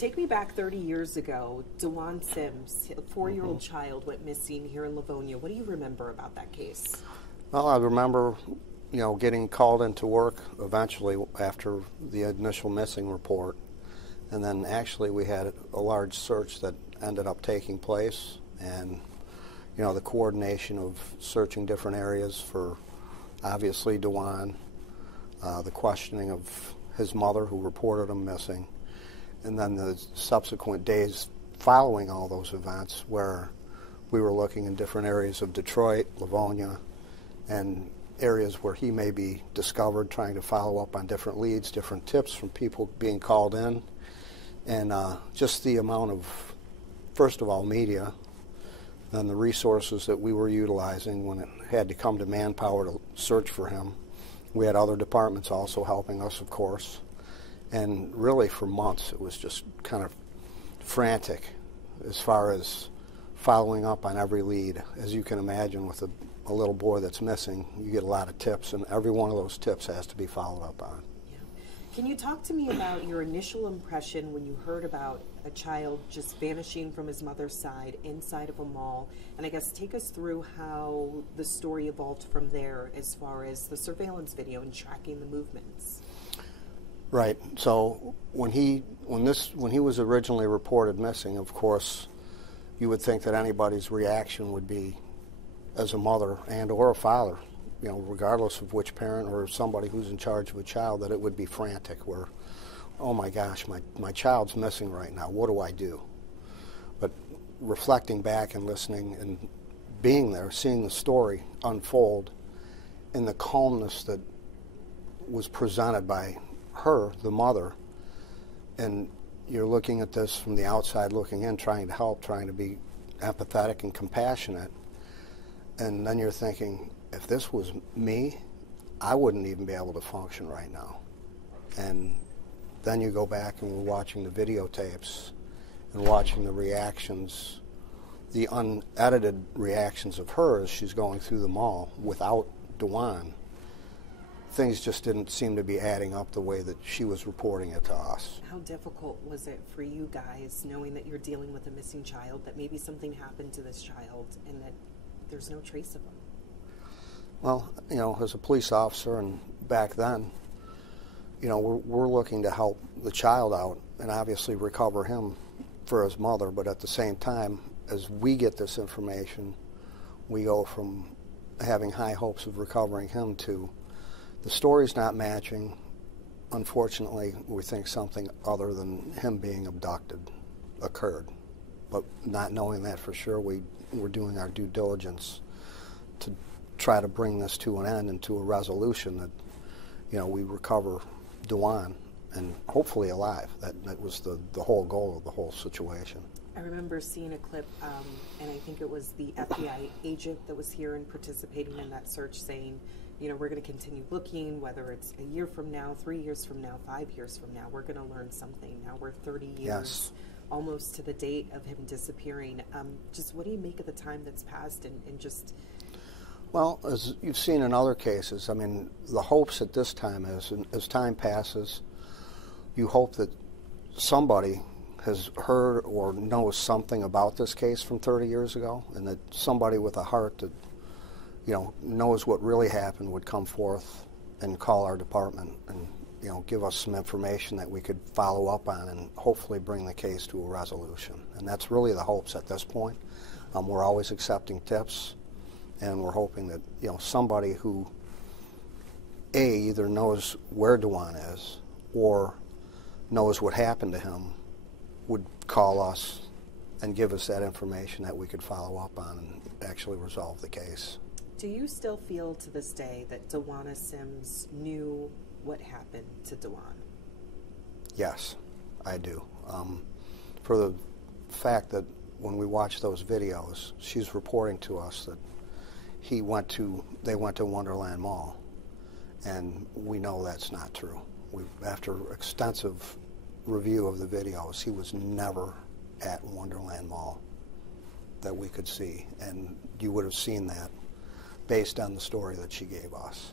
Take me back 30 years ago. DeJuan Sims, a 4-year-old child, went missing here in Livonia. What do you remember about that case? Well, I remember, getting called into work eventually after the initial missing report. And then actually we had a large search that ended up taking place. And, the coordination of searching different areas for, obviously, DeJuan, the questioning of his mother who reported him missing, and then the subsequent days following all those events where we were looking in different areas of Detroit, Livonia, and areas where he may be discovered, trying to follow up on different leads, different tips from people being called in, and just the amount of, first of all, media, then the resources that we were utilizing when it had to come to manpower to search for him. We had other departments also helping us, of course. And really for months it was just kind of frantic as far as following up on every lead. As you can imagine, with a little boy that's missing, you get a lot of tips, and every one of those tips has to be followed up on. Yeah. Can you talk to me about your initial impression when you heard about a child just vanishing from his mother's side inside of a mall? And I guess take us through how the story evolved from there as far as the surveillance video and tracking the movements. Right. So when he was originally reported missing, of course, you would think that anybody's reaction would be, as a mother and or a father, regardless of which parent or somebody who's in charge of a child, that it would be frantic, where, oh my gosh, my child's missing right now, what do I do? But reflecting back and listening and being there, seeing the story unfold in the calmness that was presented by her, the mother, and you're looking at this from the outside looking in, trying to help, trying to be empathetic and compassionate, and then you're thinking, if this was me, I wouldn't even be able to function right now. And then you go back and we're watching the videotapes and watching the reactions, the unedited reactions of her as she's going through the mall without DeJuan. Things just didn't seem to be adding up the way that she was reporting it to us. How difficult was it for you guys, knowing that you're dealing with a missing child, that maybe something happened to this child and that there's no trace of him? Well, as a police officer, and back then, we're looking to help the child out and obviously recover him for his mother, but at the same time, as we get this information, we go from having high hopes of recovering him to the story's not matching. Unfortunately, we think something other than him being abducted occurred. But not knowing that for sure, we're doing our due diligence to try to bring this to an end and to a resolution that, we recover DeJuan and hopefully alive. That was the whole goal of the whole situation. I remember seeing a clip, and I think it was the FBI agent that was here and participating in that search saying, we're going to continue looking, whether it's a year from now, 3 years from now, 5 years from now, we're going to learn something. Now we're 30 years, yes, almost to the date of him disappearing. Just what do you make of the time that's passed and just... Well, as you've seen in other cases, I mean, the hopes at this time is, as time passes, you hope that somebody has heard or knows something about this case from 30 years ago, and that somebody with a heart that knows what really happened would come forth and call our department and, give us some information that we could follow up on and hopefully bring the case to a resolution. And that's really the hopes at this point. We're always accepting tips, and we're hoping that, somebody who, either knows where DeJuan is or knows what happened to him would call us and give us that information that we could follow up on and actually resolve the case. Do you still feel to this day that DeJuan Sims knew what happened to DeJuan? Yes, I do. For the fact that when we watch those videos, she's reporting to us that they went to Wonderland Mall, and we know that's not true. After extensive review of the videos, he was never at Wonderland Mall that we could see, and you would have seen that based on the story that she gave us.